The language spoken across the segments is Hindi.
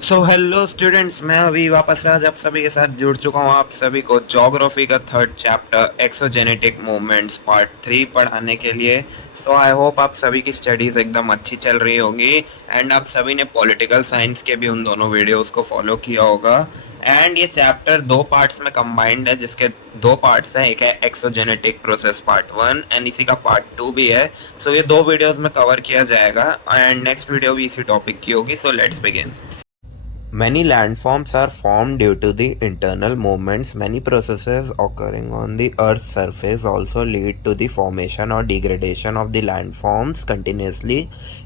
सो हेलो स्टूडेंट्स, मैं अभी वापस आज आप सभी के साथ जुड़ चुका हूँ। आप सभी को ज्योग्राफी का third chapter exogenetic movements part 3 पढ़ाने के लिए। सो आई होप आप सभी की स्टडीज़ एकदम अच्छी चल रही होगी एंड आप सभी ने पॉलिटिकल साइंस के भी उन दोनों वीडियोस को फॉलो किया होगा। एंड ये चैप्टर दो पार्ट्स में कंबाइंड है, जिसके दो पार्ट्स हैं। एक है एक्सोजेनेटिक प्रोसेस पार्ट 1 एंड इसी का पार्ट 2 भी है। सो ये दो वीडियोस में कवर किया जाएगा एंड नेक्स्ट वीडियो भी इसी टॉपिक की होगी। So let's begin. Many landforms are formed due to the internal movements. Many processes occurring on the Earth's surface also lead to the formation or degradation of the landforms continuously.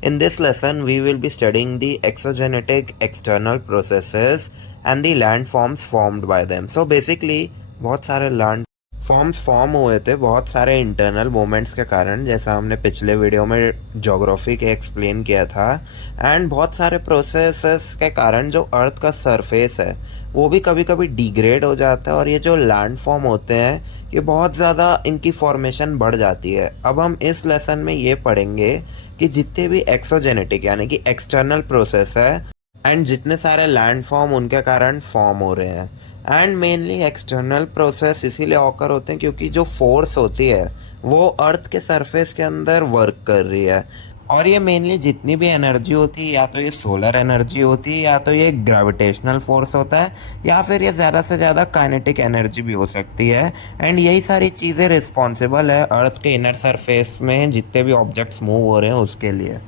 In this lesson, we will be studying the exogenetic external processes and the landforms formed by them. So basically, बहुत सारे land फॉर्म्स फॉर्म हुए थे बहुत सारे इंटरनल मूवमेंट्स के कारण, जैसा हमने पिछले वीडियो में ज्योग्राफी के एक्सप्लेन किया था। एंड बहुत सारे प्रोसेसेस के कारण जो अर्थ का सरफेस है वो भी कभी कभी डिग्रेड हो जाता है, और ये जो लैंड फॉर्म होते हैं ये बहुत ज़्यादा इनकी फॉर्मेशन बढ़ जाती है। अब हम इस लेसन में ये पढ़ेंगे कि जितने भी एक्सोजेनेटिक यानी कि एक्सटर्नल प्रोसेस है एंड जितने सारे लैंड फॉर्म उनके कारण फॉर्म हो रहे हैं। एंड मेनली एक्सटर्नल प्रोसेस इसीलिए ऑकर होते हैं क्योंकि जो फोर्स होती है वो अर्थ के सरफेस के अंदर वर्क कर रही है। और ये मेनली जितनी भी एनर्जी होती है, या तो ये सोलर एनर्जी होती है, या तो ये ग्रेविटेशनल फोर्स होता है, या फिर ये ज़्यादा से ज़्यादा काइनेटिक एनर्जी भी हो सकती है। एंड यही सारी चीज़ें रिस्पॉन्सिबल है अर्थ के इनर सरफेस में जितने भी ऑब्जेक्ट्स मूव हो रहे हैं उसके लिए।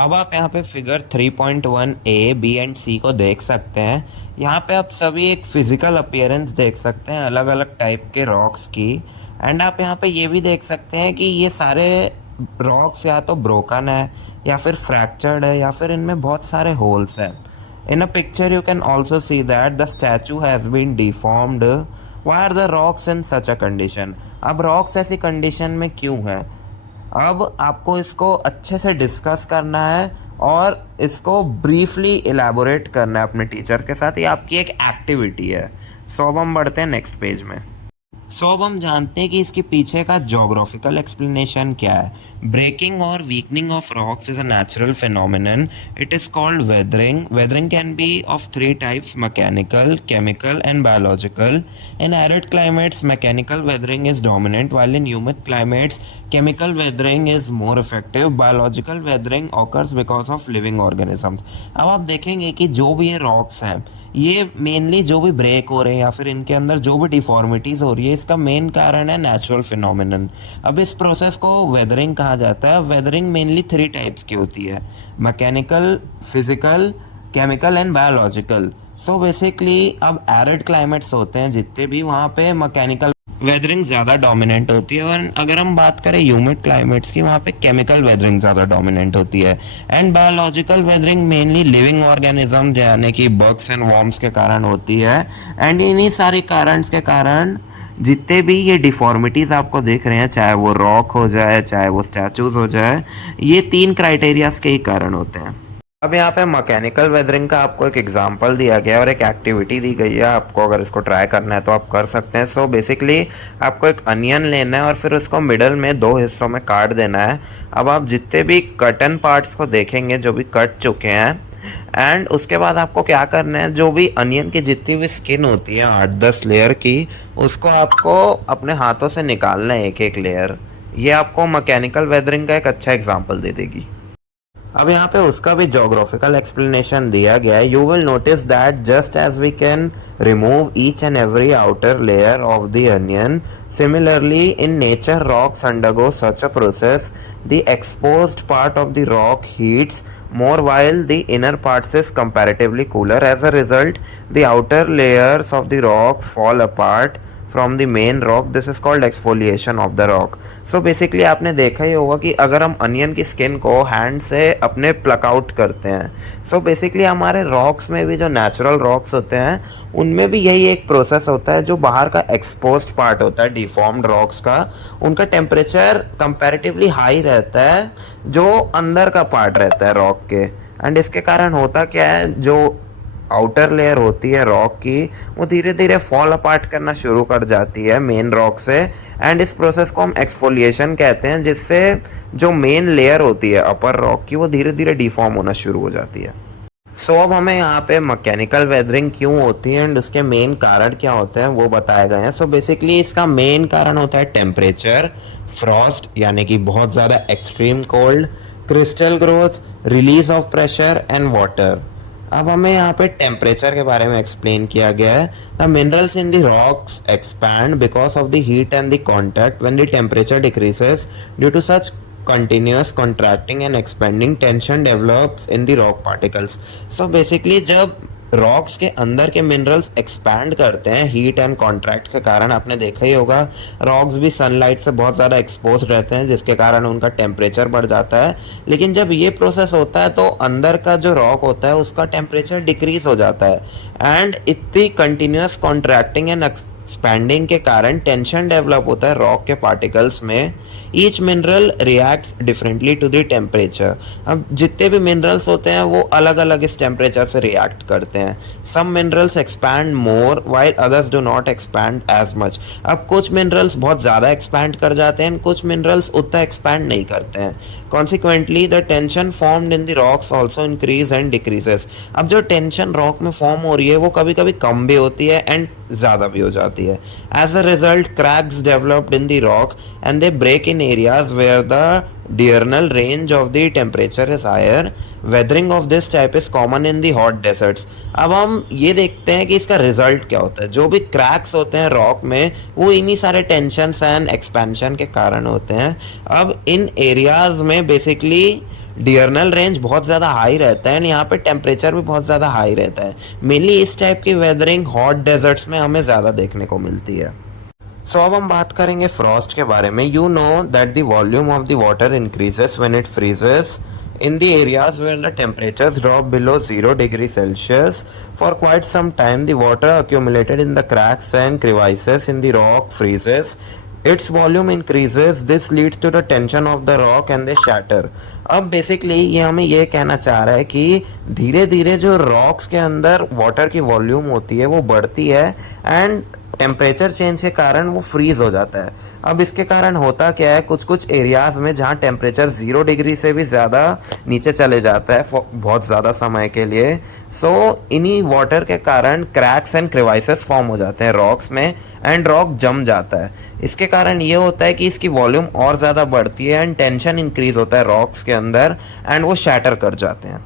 अब आप यहाँ पे फिगर 3.1 ए बी एंड सी को देख सकते हैं। यहाँ पे आप सभी एक फिजिकल अपीयरेंस देख सकते हैं अलग अलग टाइप के रॉक्स की। एंड आप यहाँ पे ये भी देख सकते हैं कि ये सारे रॉक्स या तो ब्रोकन है, या फिर फ्रैक्चर्ड है, या फिर इनमें बहुत सारे होल्स हैं। In a picture you can also see that the statue has been deformed. Why are the rocks in such a condition? अब रॉक्स ऐसी कंडीशन में क्यों है? अब आपको इसको अच्छे से डिस्कस करना है और इसको ब्रीफली इलेबोरेट करना है अपने टीचर के साथ। ये आपकी एक एक्टिविटी है। सो अब हम बढ़ते हैं नेक्स्ट पेज में। सो अब हम जानते हैं कि इसके पीछे का जोग्राफिकल एक्सप्लेनेशन क्या है। ब्रेकिंग और weakening of rocks is a natural phenomenon. It is called weathering. Weathering can be of three types: mechanical, chemical and biological. In arid climates, mechanical weathering is dominant, while in humid climates, chemical weathering is more effective. Biological weathering occurs because of living organisms. अब आप देखेंगे कि जो भी ये रॉक्स हैं ये मेनली जो भी ब्रेक हो रहे हैं या फिर इनके अंदर जो भी डिफॉर्मिटीज़ हो रही है, इसका मेन कारण है नेचुरल फिनोमिनन। अब इस प्रोसेस को वेदरिंग कहा जाता है। वेदरिंग मेनली थ्री टाइप्स की होती है: mechanical, physical, chemical and biological. So basically अब एरिड क्लाइमेट्स होते हैं जितने भी, वहाँ पे मैकेनिकल वेदरिंग ज़्यादा डोमिनेंट होती है। और अगर हम बात करें ह्यूमिड क्लाइमेट्स की, वहाँ पे केमिकल वेदरिंग ज़्यादा डोमिनेंट होती है। And biological weathering mainly living organism यानी कि बग्स एंड वॉर्म्स के कारण होती है। एंड इन्हीं सारे कारण के कारण जितने भी ये डिफॉर्मिटीज़ आपको देख रहे हैं, चाहे वो रॉक हो जाए, चाहे वो स्टैचूज़ हो जाए, ये तीन क्राइटेरियाज के ही कारण होते हैं। अब यहाँ पे मैकेनिकल वेदरिंग का आपको एक एग्जांपल दिया गया है और एक एक्टिविटी दी गई है। आपको अगर इसको ट्राई करना है तो आप कर सकते हैं। सो बेसिकली आपको एक अनियन लेना है और फिर उसको मिडल में दो हिस्सों में काट देना है। अब आप जितने भी कटन पार्ट्स को देखेंगे जो भी कट चुके हैं, एंड उसके बाद आपको क्या करना है, जो भी अनियन की जितनी भी स्किन होती है 8-10 लेयर की, उसको आपको अपने हाथों से निकालना है एक एक लेयर। ये आपको मैकेनिकल वेदरिंग का एक अच्छा एग्जाम्पल दे देगी। अब यहाँ पे उसका भी जोग्राफिकल एक्सप्लेनेशन दिया गया है। You will notice that just as we can remove each and every outer layer of the onion, similarly in nature rocks undergo such a process. The exposed part of the rock heats more while the inner parts is comparatively cooler. As a result, the outer layers of the rock fall apart from the main rock. This is called exfoliation of the rock. So basically आपने देखा ही होगा कि अगर हम अनियन की स्किन को हैंड से अपने प्लक आउट करते हैं, सो बेसिकली हमारे रॉक्स में भी जो नेचुरल रॉक्स होते हैं उनमें भी यही एक प्रोसेस होता है। जो बाहर का एक्सपोज्ड पार्ट होता है डिफॉर्म्ड रॉक्स का, उनका टेम्परेचर कंपैरेटिवली हाई रहता है जो अंदर का पार्ट रहता है रॉक के। एंड इसके कारण होता क्या है, जो आउटर लेयर होती है रॉक की वो धीरे धीरे फॉल अपार्ट करना शुरू कर जाती है मेन रॉक से। एंड इस प्रोसेस को हम एक्सफोलिएशन कहते हैं, जिससे जो मेन लेयर होती है अपर रॉक की वो धीरे धीरे डिफॉर्म होना शुरू हो जाती है। सो अब हमें यहाँ पे मैकेनिकल वेदरिंग क्यों होती है एंड उसके मेन कारण क्या होते हैं वो बताए गए हैं। सो बेसिकली इसका मेन कारण होता है टेम्परेचर, फ्रॉस्ट यानी कि बहुत ज़्यादा extreme cold, crystal growth, release of pressure and water. अब हमें यहाँ पे टेम्परेचर के बारे में एक्सप्लेन किया गया है। The minerals in the rocks expand because of the heat and the contract when the temperature decreases due to such continuous contracting and expanding tension develops in the rock particles. So basically जब रॉक्स के अंदर के मिनरल्स एक्सपैंड करते हैं हीट एंड कॉन्ट्रैक्ट के कारण, आपने देखा ही होगा रॉक्स भी सनलाइट से बहुत ज़्यादा एक्सपोज रहते हैं जिसके कारण उनका टेम्परेचर बढ़ जाता है। लेकिन जब ये प्रोसेस होता है तो अंदर का जो रॉक होता है उसका टेम्परेचर डिक्रीज हो जाता है एंड इतनी कंटिन्यूस कॉन्ट्रैक्टिंग एंड एक्सपैंडिंग के कारण टेंशन डेवलप होता है रॉक के पार्टिकल्स में। Each mineral reacts differently to the temperature. अब जितने भी मिनरल्स होते हैं वो अलग अलग इस टेम्परेचर से रिएक्ट करते हैं। Some minerals expand more while others do not expand as much. अब कुछ मिनरल्स बहुत ज़्यादा एक्सपैंड कर जाते हैं, कुछ मिनरल्स उतना एक्सपैंड नहीं करते हैं। Consequently the tension formed in the rocks also increase and decreases. अब जो टेंशन रॉक में फॉर्म हो रही है वो कभी कभी कम भी होती है एंड ज़्यादा भी हो जाती है। As a result cracks developed in the rock and they break in areas where the diurnal range of the temperature is higher. Weathering of this type is common in the hot deserts. अब हम ये देखते हैं कि इसका रिजल्ट क्या होता है। जो भी क्रैक्स होते हैं रॉक में वो इन्हीं सारे टेंशन एंड एक्सपेंशन के कारण होते हैं। अब इन एरियाज में बेसिकली डियरनल रेंज बहुत ज़्यादा हाई रहता है एंड यहाँ पे टेम्परेचर भी बहुत ज़्यादा हाई रहता है। मेनली इस टाइप की वेदरिंग हॉट डेजर्ट्स में हमें ज़्यादा देखने को मिलती है। सो अब हम बात करेंगे फ्रॉस्ट के बारे में। You know that the volume of the water increases when it freezes in the areas where the temperatures drop below 0 degree Celsius. For quite some time the water accumulated in the cracks and crevices in the rock freezes. Its volume increases. This leads to the tension of the rock and they shatter. अब बेसिकली ये हमें ये कहना चाह रहा है कि धीरे धीरे जो रॉक्स के अंदर वाटर की वॉल्यूम होती है वो बढ़ती है एंड टेम्परेचर चेंज के कारण वो फ्रीज हो जाता है। अब इसके कारण होता क्या है, कुछ कुछ एरियाज़ में जहाँ टेम्परेचर 0 डिग्री से भी ज़्यादा नीचे चले जाता है बहुत ज़्यादा समय के लिए, सो इन्हीं वाटर के कारण क्रैक्स एंड क्रिवाइसेस फॉर्म हो जाते हैं रॉक्स में एंड रॉक जम जाता है। इसके कारण ये होता है कि इसकी वॉल्यूम और ज़्यादा बढ़ती है एंड टेंशन इंक्रीज होता है रॉक्स के अंदर एंड वो शैटर कर जाते हैं।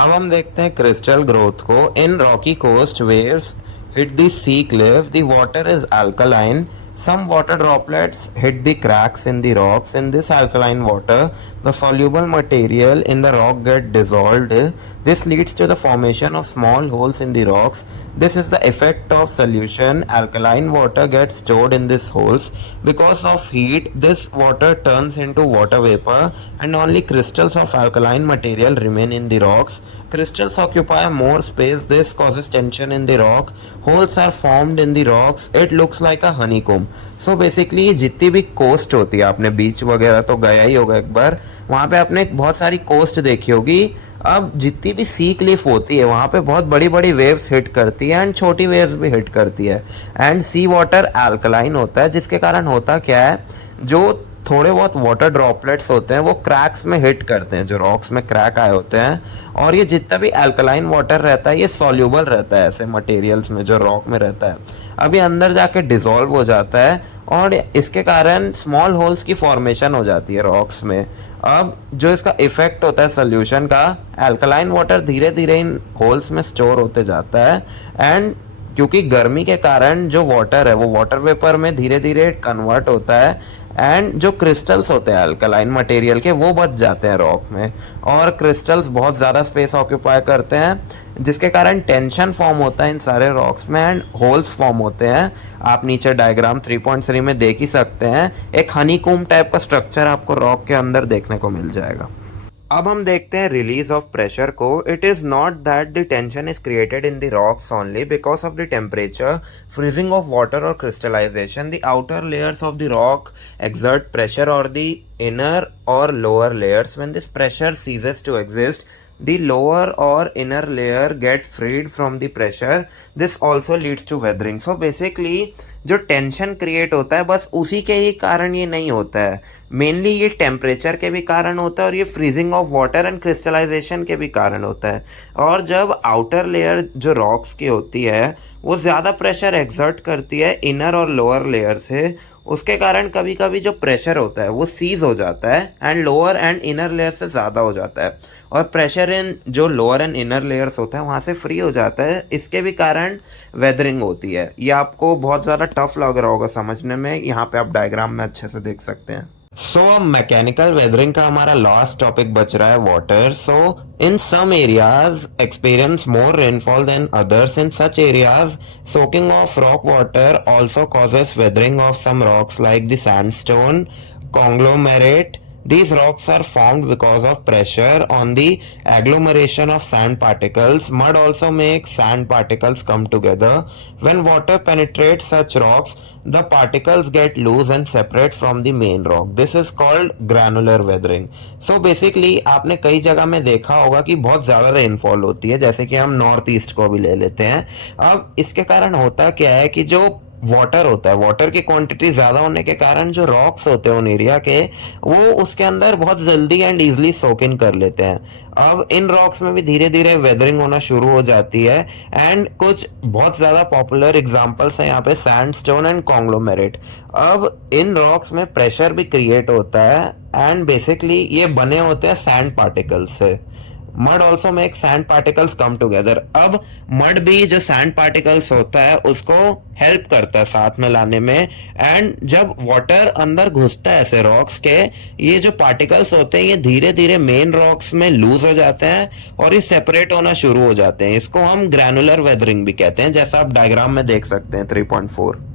अब हम देखते हैं क्रिस्टल ग्रोथ को। In rocky coast waves hit the sea cliff, the water is alkaline. Some water droplets hit the cracks in the rocks. In this alkaline water, the soluble material in the rock get dissolved. This leads to the formation of small holes in the rocks. This is the effect of solution. Alkaline water gets stored in these holes. Because of heat, this water turns into water vapor and only crystals of alkaline material remain in the rocks. Crystals occupy more space. This causes tension in the rock. Holes are formed in the rocks. It looks like a honeycomb. So basically जितनी भी कोस्ट होती है, आपने बीच वगैरह तो गया ही होगा एक बार, वहाँ पे आपने बहुत सारी कोस्ट देखी होगी। अब जितनी भी सी क्लिफ होती है वहाँ पे बहुत बड़ी बड़ी वेव्स हिट करती है एंड छोटी वेव्स भी हिट करती है एंड सी वाटर अल्कलाइन होता है, जिसके कारण होता क्या है, जो थोड़े बहुत वाटर ड्रॉपलेट्स होते हैं वो क्रैक्स में हिट करते हैं, जो रॉक्स में क्रैक आए होते हैं, और ये जितना भी अल्कलाइन वाटर रहता है ये सॉल्यूबल रहता है ऐसे मटेरियल्स में जो रॉक में रहता है। अब ये अंदर जाके डिसॉल्व हो जाता है और इसके कारण स्मॉल होल्स की फॉर्मेशन हो जाती है रॉक्स में। अब जो इसका इफेक्ट होता है सोल्यूशन का, अल्कलाइन वाटर धीरे धीरे इन होल्स में स्टोर होते जाता है एंड क्योंकि गर्मी के कारण जो वाटर है वो वाटर वेपर में धीरे धीरे कन्वर्ट होता है एंड जो क्रिस्टल्स होते हैं अल्कलाइन मटेरियल के वो बच जाते हैं रॉक में, और क्रिस्टल्स बहुत ज़्यादा स्पेस ऑक्यूपाई करते हैं जिसके कारण टेंशन फॉर्म होता है इन सारे रॉक्स में एंड होल्स फॉर्म होते हैं। आप नीचे डायग्राम 3.3 में देख ही सकते हैं, एक हनीकॉम्ब टाइप का स्ट्रक्चर आपको रॉक के अंदर देखने को मिल जाएगा। अब हम देखते हैं रिलीज ऑफ प्रेशर को। It is not that the tension is created in the rocks only because of the temperature, freezing of water और crystallization. The outer layers of the rock exert pressure or the inner or lower layers. When this pressure ceases to exist, the lower or inner layer get freed from the pressure. This also leads to weathering. So basically जो टेंशन क्रिएट होता है बस उसी के ही कारण ये नहीं होता है, मेनली ये टेम्परेचर के भी कारण होता है और ये freezing of water and crystallisation के भी कारण होता है। और जब आउटर लेयर जो रॉक्स की होती है वो ज़्यादा प्रेशर एक्सर्ट करती है इनर और लोअर लेयर से, उसके कारण कभी कभी जो प्रेशर होता है वो सीज हो जाता है and lower and inner layer से ज़्यादा हो जाता है, और प्रेशर इन जो लोअर एंड इनर लेयर्स होता है वहाँ से फ्री हो जाता है। इसके भी कारण वेदरिंग होती है। ये आपको बहुत ज़्यादा टफ लग रहा होगा समझने में, यहाँ पे आप डायग्राम में अच्छे से देख सकते हैं। सो अब मैकेनिकल वेदरिंग का हमारा लास्ट टॉपिक बच रहा है water. So in some areas experience more rainfall than others. In such areas soaking of rock water also causes weathering of some rocks like the sandstone conglomerate. These rocks are formed because of pressure on the agglomeration of sand particles. Mud also makes sand particles come together. When water penetrates such rocks, the particles get loose and separate from the main rock. This is called granular weathering. So basically आपने कई जगह में देखा होगा कि बहुत ज़्यादा रेनफॉल होती है, जैसे कि हम नॉर्थ ईस्ट को भी ले लेते हैं। अब इसके कारण होता क्या है कि जो वाटर होता है, वाटर की क्वांटिटी ज़्यादा होने के कारण जो रॉक्स होते हैं उन एरिया के, वो उसके अंदर बहुत जल्दी एंड ईजिली सोक इन कर लेते हैं। अब इन रॉक्स में भी धीरे धीरे वेदरिंग होना शुरू हो जाती है एंड कुछ बहुत ज़्यादा पॉपुलर एग्जांपल्स हैं यहाँ पे सैंडस्टोन एंड कॉन्ग्लोमेरेट। अब इन रॉक्स में प्रेशर भी क्रिएट होता है एंड बेसिकली ये बने होते हैं सैंड पार्टिकल्स से। Mud also make sand particles come together. अब मड भी जो सैंड पार्टिकल्स होता है उसको हेल्प करता है साथ में लाने में, एंड जब वाटर अंदर घुसता है ऐसे रॉक्स के, ये जो पार्टिकल्स होते हैं ये धीरे धीरे मेन रॉक्स में लूज हो जाते हैं और ये सेपरेट होना शुरू हो जाते हैं। इसको हम ग्रैनुलर वेदरिंग भी कहते हैं, जैसा आप डायग्राम में देख सकते हैं 3.4।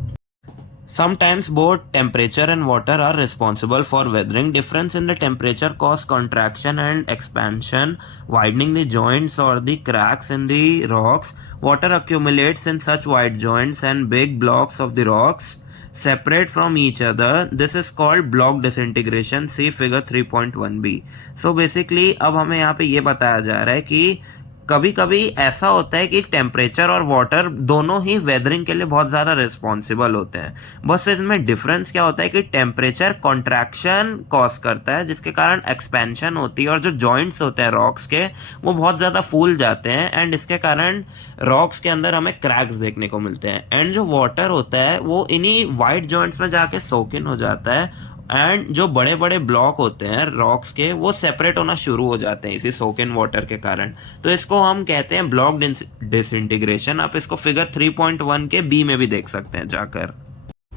Sometimes both temperature and water are responsible for weathering. Difference in the temperature cause contraction and expansion, widening the joints or the cracks in the rocks. Water accumulates in such wide joints and big blocks of the rocks separate from each other. This is called block disintegration. See figure 3.1b. So basically अब हमें यहाँ पे ये बताया जा रहा है कि कभी कभी ऐसा होता है कि टेम्परेचर और वाटर दोनों ही वेदरिंग के लिए बहुत ज़्यादा रिस्पॉन्सिबल होते हैं। बस इसमें डिफरेंस क्या होता है कि टेम्परेचर कॉन्ट्रैक्शन कॉज करता है जिसके कारण एक्सपेंशन होती है और जो जॉइंट्स होते हैं रॉक्स के वो बहुत ज़्यादा फूल जाते हैं एंड इसके कारण रॉक्स के अंदर हमें क्रैक्स देखने को मिलते हैं। एंड जो वाटर होता है वो इन्हीं वाइट जॉइंट्स में जाके सोक इन हो जाता है एंड जो बड़े बड़े ब्लॉक होते हैं रॉक्स के वो सेपरेट होना शुरू हो जाते हैं इसी सोक इन वाटर के कारण। तो इसको हम कहते हैं ब्लॉक डिसइंटीग्रेशन। आप इसको फिगर 3.1 के बी में भी देख सकते हैं जाकर।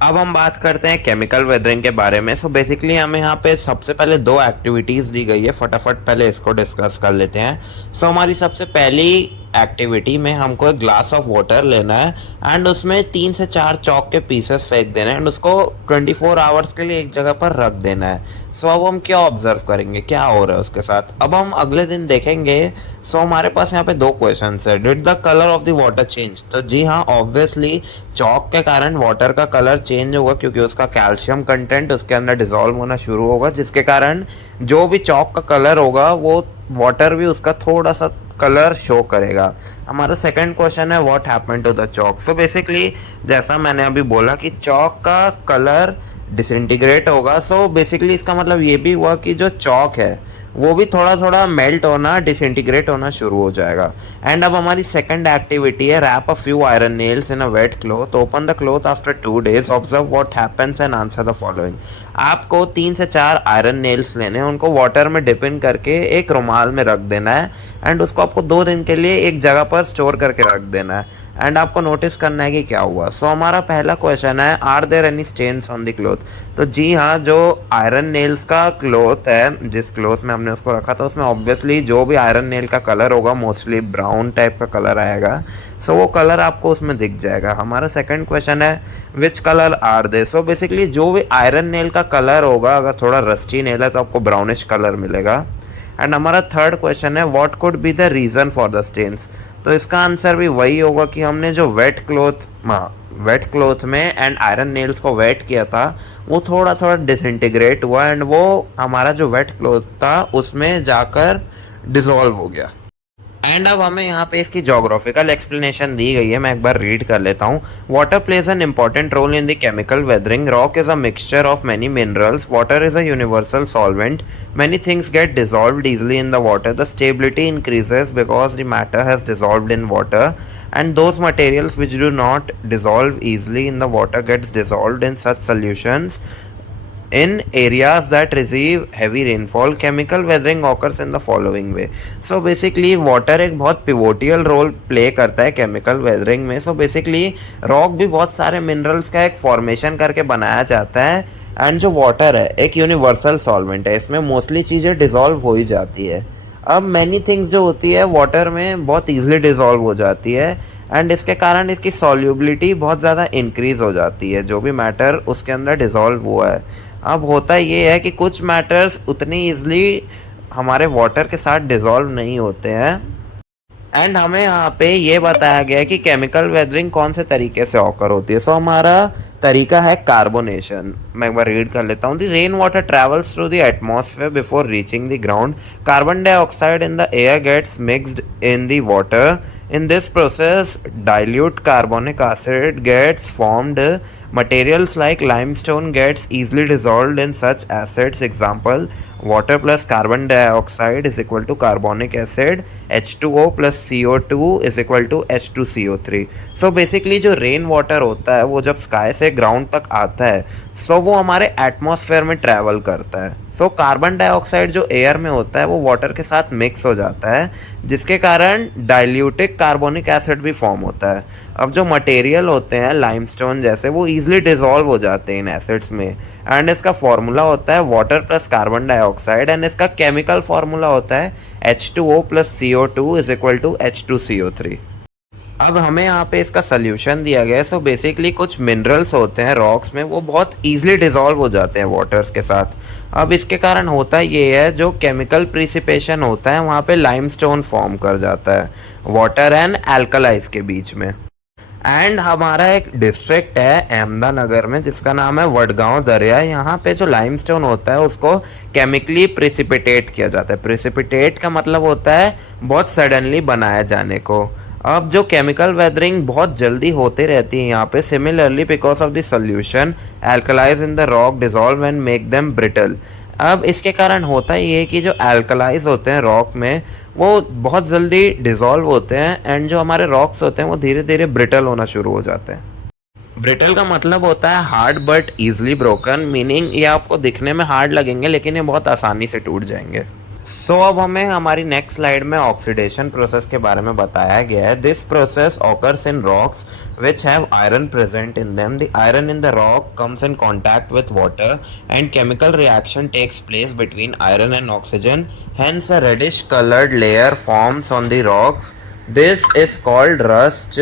अब हम बात करते हैं केमिकल वेदरिंग के बारे में। सो बेसिकली हमें यहाँ पे सबसे पहले दो एक्टिविटीज़ दी गई है, फटाफट पहले इसको डिस्कस कर लेते हैं। सो हमारी सबसे पहली एक्टिविटी में हमको एक ग्लास ऑफ वाटर लेना है एंड उसमें 3 से 4 चॉक के पीसेस फेंक देना है एंड उसको 24 आवर्स के लिए एक जगह पर रख देना है। सो अब हम क्या ऑब्जर्व करेंगे, क्या हो रहा है उसके साथ, अब हम अगले दिन देखेंगे। सो हमारे पास यहाँ पे दो क्वेश्चन है। Did the colour of the water change? तो जी हाँ, ऑब्वियसली चॉक के कारण वाटर का कलर चेंज होगा क्योंकि उसका कैल्शियम कंटेंट उसके अंदर डिसॉल्व होना शुरू होगा, जिसके कारण जो भी चॉक का कलर होगा वो वाटर भी उसका थोड़ा सा कलर शो करेगा। हमारा सेकंड क्वेश्चन है what happened to the chalk? So basically जैसा मैंने अभी बोला कि चॉक का कलर डिसइंटीग्रेट होगा। सो बेसिकली इसका मतलब ये भी हुआ कि जो चॉक है वो भी थोड़ा थोड़ा मेल्ट होना, डिसइंटीग्रेट होना शुरू हो जाएगा। एंड अब हमारी सेकंड एक्टिविटी है wrap a few iron nails in a wet cloth, open the cloth after 2 days, observe what happens and answer the following. आपको 3 से 4 आयरन नेल्स लेने हैं, उनको वाटर में डिप इन करके एक रुमाल में रख देना है एंड उसको आपको 2 दिन के लिए एक जगह पर स्टोर करके रख देना है एंड आपको नोटिस करना है कि क्या हुआ। सो हमारा पहला क्वेश्चन है are there any stains on the cloth? तो जी हाँ, जो आयरन नेल्स का क्लॉथ है, जिस क्लॉथ में हमने उसको रखा था उसमें ऑब्वियसली जो भी आयरन नेल का कलर होगा मोस्टली ब्राउन टाइप का कलर आएगा। सो वो कलर आपको उसमें दिख जाएगा। हमारा सेकंड क्वेश्चन है which colour are they? So basically जो भी आयरन नेल का कलर होगा, अगर थोड़ा रस्टी नेल है तो आपको ब्राउनिश कलर मिलेगा। एंड हमारा थर्ड क्वेश्चन है what could be the reason for the stains? तो इसका आंसर भी वही होगा कि हमने जो वेट क्लॉथ में एंड आयरन नेल्स को वेट किया था वो थोड़ा थोड़ा डिसइंटीग्रेट हुआ एंड वो हमारा जो वेट क्लॉथ था उसमें जाकर डिसॉल्व हो गया। एंड अब हमें यहाँ पे इसकी जोग्राफिकल एक्सप्लेनेशन दी गई है, मैं एक बार रीड कर लेता हूँ। Water plays an important role in the chemical weathering. Rock is a mixture of many minerals. Water is a universal solvent. Many things get dissolved easily in the water. The stability increases because the matter has dissolved in water, and those materials which do not dissolve easily in the water gets dissolved in such solutions. In areas that receive heavy rainfall, chemical weathering occurs in the following way. So basically water एक बहुत pivotal role play करता है chemical weathering में. So basically rock भी बहुत सारे minerals का एक formation करके बनाया जाता है, एंड जो वाटर है एक यूनिवर्सल सॉल्वेंट है, इसमें मोस्टली चीज़ें डिज़ोल्व हो ही जाती है। अब मैनी थिंग्स जो होती है वाटर में बहुत ईजिली डिज़ोल्व हो जाती है, एंड इसके कारण इसकी सॉल्युबिलिटी बहुत ज़्यादा इंक्रीज़ हो जाती है, जो भी मैटर उसके अंदर डिज़ोल्व हुआ है। अब होता ये है कि कुछ मैटर्स उतनी ईजिली हमारे वाटर के साथ डिज़ोल्व नहीं होते हैं, एंड हमें यहाँ पे ये बताया गया है कि केमिकल वेदरिंग कौन से तरीके से ऑकर होती है। सो हमारा तरीका है कार्बोनेशन। मैं एक बार रीड कर लेता हूँ। The rain water travels through the atmosphere before reaching the ground. Carbon dioxide in the air gets mixed in the water. In this process, dilute carbonic acid gets formed. Materials like limestone gets easily dissolved in such acids. Example, water plus carbon dioxide is equal to carbonic acid. H2O plus CO2 is equal to H2CO3. So basically जो रेन वाटर होता है वो जब स्काई से ग्राउंड तक आता है, सो वो हमारे एटमॉस्फेयर में ट्रैवल करता है। सो कार्बन डाइऑक्साइड जो एयर में होता है वो वाटर के साथ मिक्स हो जाता है, जिसके कारण डाइल्यूटिक कार्बोनिक एसिड भी फॉर्म होता है। अब जो मटेरियल होते हैं लाइमस्टोन जैसे, वो ईजिली डिसॉल्व हो जाते हैं इन एसिड्स में, एंड इसका फॉर्मूला होता है water plus carbon dioxide, and इसका केमिकल फॉर्मूला होता है H2O plus CO2 is equal to H2CO3। अब हमें यहाँ पे इसका सोल्यूशन दिया गया है। सो बेसिकली कुछ मिनरल्स होते हैं रॉक्स में, वो बहुत ईजिली डिसॉल्व हो जाते हैं वाटर्स के साथ। अब इसके कारण होता ये है, जो केमिकल प्रिसिपेशन होता है वहाँ पे लाइमस्टोन फॉर्म कर जाता है वाटर एंड एल्कलाइज के बीच में। एंड हमारा एक डिस्ट्रिक्ट है अहमदानगर में जिसका नाम है वडगांव दरिया। यहाँ पे जो लाइमस्टोन होता है उसको केमिकली प्रिसिपिटेट किया जाता है। प्रिसिपिटेट का मतलब होता है बहुत सडनली बनाया जाने को। अब जो केमिकल वेदरिंग बहुत जल्दी होते रहती है यहाँ पे, similarly because of the solution alkalis in the rock dissolve and make them brittle. अब इसके कारण होता ये है कि जो एल्कलाइज होते हैं रॉक में वो बहुत जल्दी डिसॉल्व होते हैं, एंड जो हमारे रॉक्स होते हैं वो धीरे धीरे ब्रिटल होना शुरू हो जाते हैं। ब्रिटल का मतलब होता है hard but easily broken, meaning ये आपको दिखने में हार्ड लगेंगे लेकिन ये बहुत आसानी से टूट जाएंगे। सो अब हमें हमारी नेक्स्ट स्लाइड में ऑक्सीडेशन प्रोसेस के बारे में बताया गया है। This process occurs in rocks which have iron present in them. The iron in the rock comes in contact with water and chemical reaction takes place between iron and oxygen. Hence a reddish colored layer forms on the rocks. This is called rust.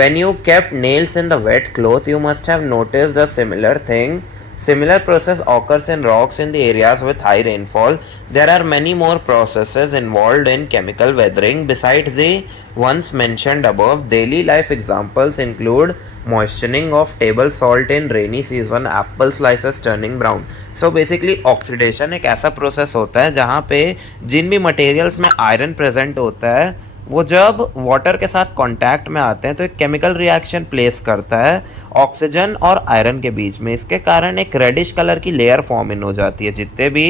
When you kept nails in the wet cloth, you must have noticed a similar thing. Similar process occurs in rocks in the areas with high rainfall. There are many more processes involved in chemical weathering besides the ones mentioned above. Daily life examples include moistening of table salt in rainy season, apple slices turning brown. So basically oxidation एक ऐसा process होता है जहाँ पे जिन भी materials में iron present होता है वो जब वाटर के साथ कांटेक्ट में आते हैं तो एक केमिकल रिएक्शन प्लेस करता है ऑक्सीजन और आयरन के बीच में। इसके कारण एक रेडिश कलर की लेयर फॉर्म इन हो जाती है जितने भी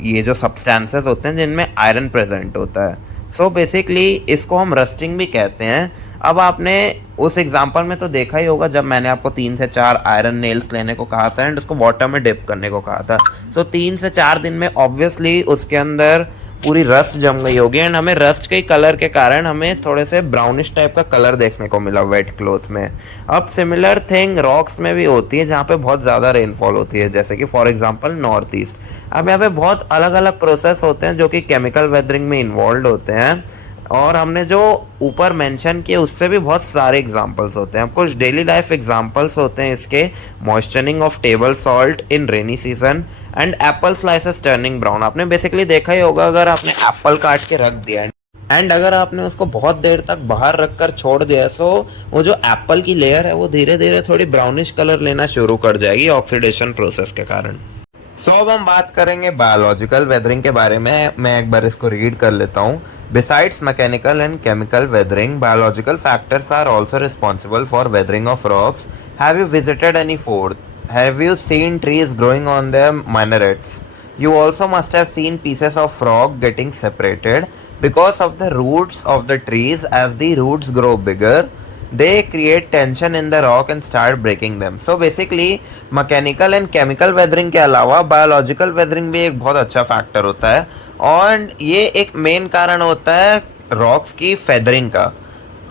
ये जो सब्सटेंसेस होते हैं जिनमें आयरन प्रेजेंट होता है। सो बेसिकली इसको हम रस्टिंग भी कहते हैं। अब आपने उस एग्जांपल में तो देखा ही होगा जब मैंने आपको 3 से 4 आयरन नेल्स लेने को कहा था एंड उसको वाटर में डिप करने को कहा था। सो 3 से 4 दिन में ऑब्वियसली उसके अंदर पूरी रस्ट जम गई होगी, एंड हमें रस्ट के कलर के कारण हमें थोड़े से ब्राउनिश टाइप का कलर देखने को मिला वेट क्लोथ में। अब सिमिलर थिंग रॉक्स में भी होती है जहाँ पे बहुत ज़्यादा रेनफॉल होती है, जैसे कि फॉर एग्जांपल नॉर्थ ईस्ट। अब यहाँ पे बहुत अलग अलग प्रोसेस होते हैं जो कि केमिकल वेदरिंग में इन्वॉल्व होते हैं, और हमने जो ऊपर मेंशन किए उससे भी बहुत सारे एग्जांपल्स होते हैं। कुछ डेली लाइफ एग्जांपल्स होते हैं इसके, moisturing of table salt in rainy season and apple slices turning brown. आपने बेसिकली देखा ही होगा अगर आपने एप्पल काट के रख दिया एंड अगर आपने उसको बहुत देर तक बाहर रख कर छोड़ दिया, सो वो जो एप्पल की लेयर है वो धीरे धीरे थोड़ी ब्राउनिश कलर लेना शुरू कर जाएगी ऑक्सीडेशन प्रोसेस के कारण। सो अब हम बात करेंगे बायोलॉजिकल वेदरिंग के बारे में। मैं एक बार इसको रीड कर लेता हूँ। Besides mechanical and chemical weathering, biological factors are also responsible for weathering of rocks. Have you visited any fort? Have you seen trees growing on their minarets? You also must have seen pieces of rock getting separated because of the roots of the trees. As the roots grow bigger, they create tension in the rock and start breaking them. So basically mechanical and chemical weathering के अलावा बायोलॉजिकल वेदरिंग भी एक बहुत अच्छा फैक्टर होता है, और ये एक मेन कारण होता है रॉक्स की फेदरिंग का,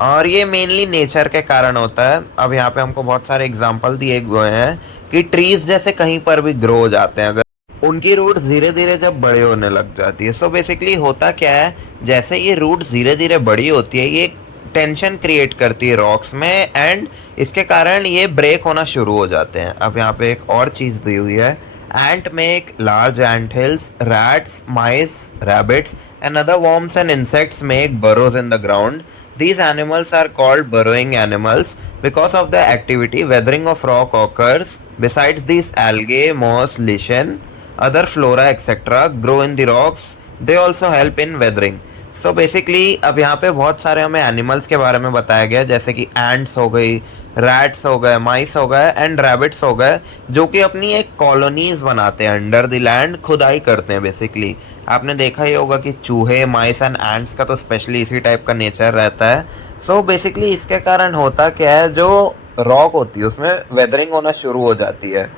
और ये मेनली नेचर के कारण होता है। अब यहाँ पे हमको बहुत सारे एग्जांपल दिए हुए हैं कि ट्रीज जैसे कहीं पर भी ग्रो हो जाते हैं अगर उनकी रूट्स धीरे धीरे जब बड़े होने लग जाती है। सो बेसिकली होता क्या है, जैसे ये रूट्स धीरे धीरे बड़ी होती है, ये टेंशन क्रिएट करती है रॉक्स में, एंड इसके कारण ये ब्रेक होना शुरू हो जाते हैं। अब यहाँ पे एक और चीज़ दी हुई है, ant make large ant hills, rats, mice, rabbits and other worms and insects make burrows in the ground. These animals are called burrowing animals because of the activity weathering of rock occurs. Besides these algae, moss, lichen, other flora etc. grow in the rocks. They also help in weathering. So basically अब यहाँ पे बहुत सारे हमें एनिमल्स के बारे में बताया गया, जैसे कि एंट्स हो गई, रैट्स हो गए, माइस हो गए एंड रैबिट्स हो गए, जो कि अपनी एक कॉलोनीज बनाते हैं अंडर द लैंड, खुदाई करते हैं बेसिकली। आपने देखा ही होगा कि चूहे, माइस एंड एंट्स का तो स्पेशली इसी टाइप का नेचर रहता है। सो बेसिकली इसके कारण होता क्या है, जो रॉक होती है उसमें वेदरिंग होना शुरू हो जाती है,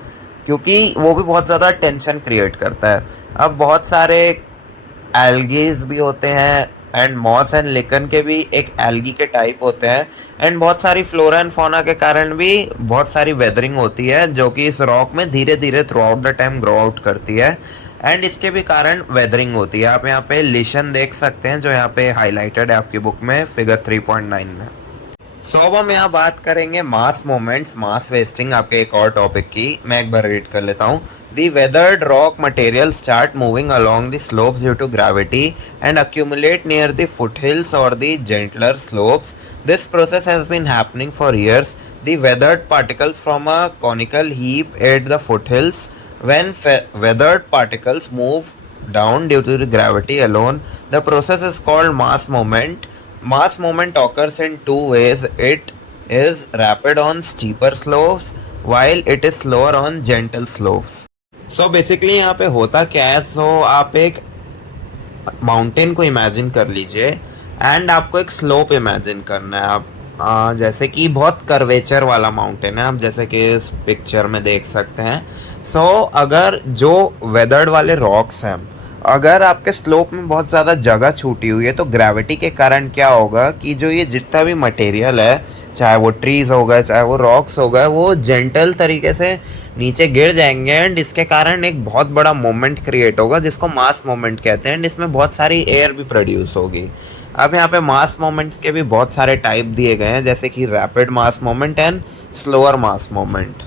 क्योंकि वो भी बहुत ज़्यादा टेंशन क्रिएट करता है। अब बहुत सारे एल्गीज भी होते हैं, एंड मॉस एंड लिकन के भी एक एल्गी के टाइप होते हैं, एंड बहुत सारी फ्लोरा एंड फौना के कारण भी बहुत सारी वेदरिंग होती है, जो कि इस रॉक में धीरे धीरे through out the time grow out करती है, एंड इसके भी कारण वेदरिंग होती है। आप यहाँ पे लिशन देख सकते हैं, जो यहाँ पे हाईलाइटेड है आपकी बुक में फिगर 3.9 में। सो अब हम यहाँ बात करेंगे मास मोमेंट्स, मास वेस्टिंग, आपके एक और टॉपिक की। मैं एक बार रीड कर लेता हूँ। The weathered rock materials start moving along the slopes due to gravity and accumulate near the foothills or the gentler slopes. This process has been happening for years. The weathered particles from a conical heap at the foothills. When weathered particles move down due to the gravity alone, the process is called mass movement. Mass movement occurs in two ways. It is rapid on steeper slopes while it is slower on gentle slopes. So basically यहाँ पे होता क्या है, आप एक माउंटेन को इमेजिन कर लीजिए, एंड आपको एक स्लोप इमेजिन करना है। आप जैसे कि बहुत कर्वेचर वाला माउंटेन है, आप जैसे कि इस पिक्चर में देख सकते हैं। अगर जो वेदर्ड वाले रॉक्स हैं, अगर आपके स्लोप में बहुत ज़्यादा जगह छूटी हुई है, तो ग्रेविटी के कारण क्या होगा कि जो ये जितना भी मटेरियल है, चाहे वो ट्रीज हो गए, चाहे वो रॉक्स हो गए, वो जेंटल तरीके से नीचे गिर जाएंगे, एंड इसके कारण एक बहुत बड़ा मोमेंट क्रिएट होगा, जिसको मास मोमेंट कहते हैं, एंड इसमें बहुत सारी एयर भी प्रोड्यूस होगी। अब यहाँ पे मास मोमेंट्स के भी बहुत सारे टाइप दिए गए हैं, जैसे कि rapid mass moment and slower mass moment.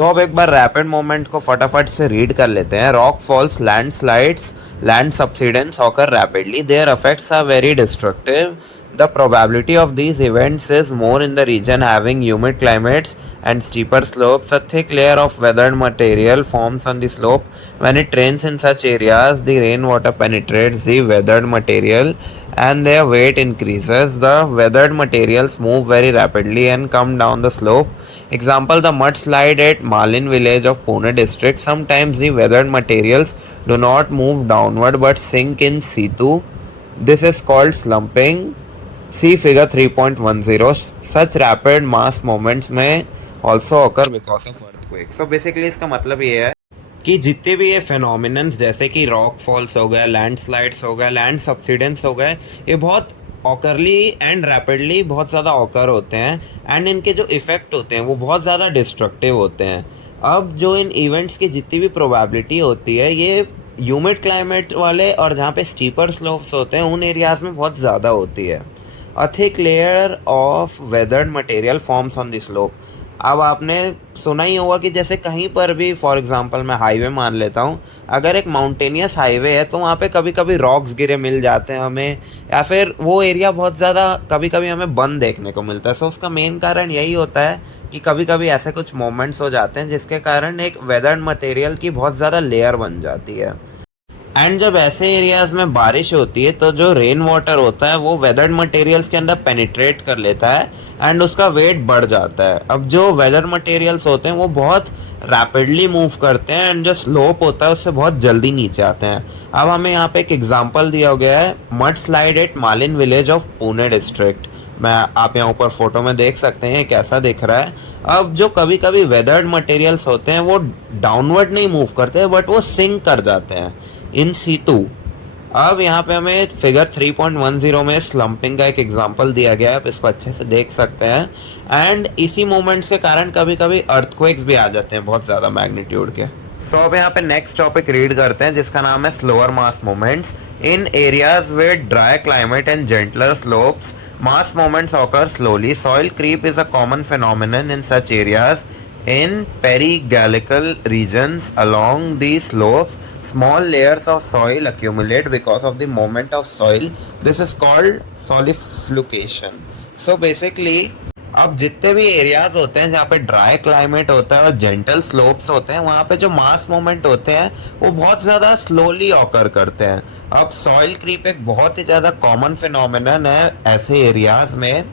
अब एक बार रैपिड मोमेंट को फटाफट से रीड कर लेते हैं। Rock falls, landslides, land subsidence occur rapidly. Their effects are very destructive. The probability of these events is more in the region having humid climates and steeper slopes. A thick layer of weathered material forms on the slope. When it rains in such areas, the rainwater penetrates the weathered material and their weight increases. The weathered materials move very rapidly and come down the slope. Example, the mudslide at Malin village of Pune district. Sometimes the weathered materials do not move downward but sink in situ. This is called slumping. See figure 3.10. Such rapid mass movements may also occur because of earthquakes. So basically इसका मतलब ये है कि जितने भी ये फेनोमिनन्स, जैसे कि रॉक फॉल्स हो गए, लैंड स्लाइड्स हो गए, लैंड सबसिडेंस हो गए, ये बहुत ऑकरली एंड रैपिडली बहुत ज़्यादा ऑकर होते हैं, एंड इनके जो इफ़ेक्ट होते हैं वो बहुत ज़्यादा डिस्ट्रक्टिव होते हैं। अब जो इन इवेंट्स की जितनी भी प्रोबेबिलिटी होती है, ये ह्यूमिड क्लाइमेट वाले और जहाँ पे स्टीपर स्लोप्स होते हैं उन एरियाज़ में बहुत ज़्यादा होती है। A thick layer of weathered material forms on the slope. अब आपने सुना ही होगा कि जैसे कहीं पर भी, फॉर एग्जांपल मैं हाईवे मान लेता हूँ, अगर एक माउंटेनियस हाईवे है तो वहाँ पे कभी कभी रॉक्स गिरे मिल जाते हैं हमें, या फिर वो एरिया बहुत ज़्यादा कभी कभी हमें बंद देखने को मिलता है। उसका मेन कारण यही होता है कि कभी कभी ऐसे कुछ मोमेंट्स हो जाते हैं जिसके कारण एक वेदर्ड मटेरियल की बहुत ज़्यादा लेयर बन जाती है। एंड जब ऐसे एरियाज में बारिश होती है तो जो रेन वाटर होता है वो वेदर्ड मटेरियल्स के अंदर पेनिट्रेट कर लेता है एंड उसका वेट बढ़ जाता है। अब जो वेदर मटेरियल्स होते हैं वो बहुत रैपिडली मूव करते हैं एंड जो स्लोप होता है उससे बहुत जल्दी नीचे आते हैं। अब हमें यहाँ पे एक एग्जांपल दिया गया है मड स्लाइड एट मालिन विलेज ऑफ पुणे डिस्ट्रिक्ट। मैं आप यहाँ ऊपर फोटो में देख सकते हैं कैसा दिख रहा है। अब जो कभी कभी वेदर्ड मटेरियल्स होते हैं वो डाउनवर्ड नहीं मूव करते बट वो सिंक कर जाते हैं इन सीतू। अब यहाँ पे हमें फिगर 3.10 में स्लम्पिंग का एक एग्जांपल दिया गया है, आप इसको अच्छे से देख सकते हैं। एंड इसी मोमेंट्स के कारण कभी कभी अर्थक्वेक्स भी आ जाते हैं बहुत ज़्यादा मैग्नीट्यूड के। सो अब यहाँ पे नेक्स्ट टॉपिक रीड करते हैं जिसका नाम है slower mass movements in areas with dry climate and gentler slopes. Mass movements occur slowly. Soil creep is a common phenomenon in such areas. In perigalical regions along these slopes, small layers of soil accumulate because of the movement of soil. This is called solidification. So basically, अब जितने भी एरियाज होते हैं जहाँ पे ड्राई क्लाइमेट होता है और जेंटल स्लोप्स होते हैं वहाँ पे जो मास मूवमेंट होते हैं वो बहुत ज़्यादा स्लोली ऑकर करते हैं। अब सॉइल क्रीप एक बहुत ही ज़्यादा कॉमन फिनोमिनन है ऐसे एरियाज में।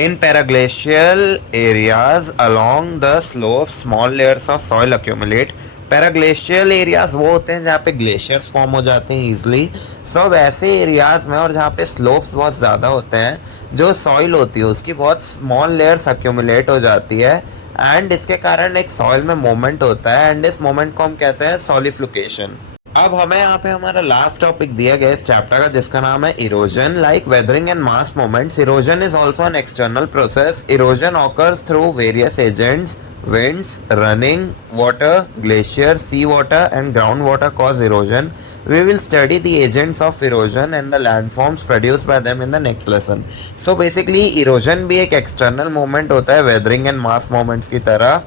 In paraglacial areas along the slope, small layers of soil accumulate. Periglacial areas वो होते हैं जहाँ पे ग्लेशियर्स फॉर्म हो जाते हैं ईजिली। सब ऐसे एरियाज में और जहाँ पे स्लोप्स बहुत ज़्यादा होते हैं जो सॉइल होती है उसकी बहुत स्मॉल लेयर्स अक्यूमुलेट हो जाती है एंड इसके कारण एक सॉइल में मूवमेंट होता है एंड इस मूवमेंट को हम कहते हैं सॉलिडिफिकेशन। अब हमें यहाँ पे हमारा लास्ट टॉपिक दिया गया इस चैप्टर का जिसका नाम है erosion. Like weathering and mass movements, erosion is also an external process. Erosion occurs through various agents, winds, running water, glacier, sea water and groundwater cause erosion. We will study the agents of erosion and the landforms produced by them in the next lesson. So basically erosion भी एक external movement होता है weathering and mass movements की तरह।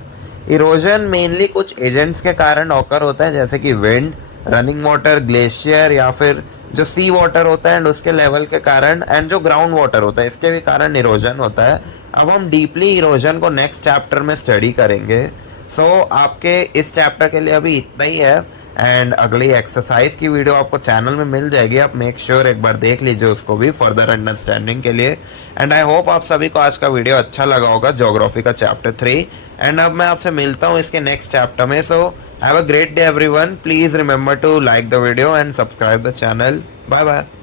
इरोजन मेनली कुछ एजेंट्स के कारण ऑकर होता है जैसे कि विंड, रनिंग वाटर, ग्लेशियर या फिर जो सी वाटर होता है एंड उसके लेवल के कारण एंड जो ग्राउंड वाटर होता है इसके भी कारण इरोजन होता है। अब हम डीपली इरोजन को नेक्स्ट चैप्टर में स्टडी करेंगे। सो आपके इस चैप्टर के लिए अभी इतना ही है एंड अगली एक्सरसाइज की वीडियो आपको चैनल में मिल जाएगी। आप मेक श्योर एक बार देख लीजिए उसको भी फर्दर अंडरस्टैंडिंग के लिए। एंड आई होप आप सभी को आज का वीडियो अच्छा लगा होगा ज्योग्राफी का चैप्टर 3। एंड अब मैं आपसे मिलता हूँ इसके नेक्स्ट चैप्टर में। So have a great day everyone. Please remember to like the video and subscribe the channel. Bye bye.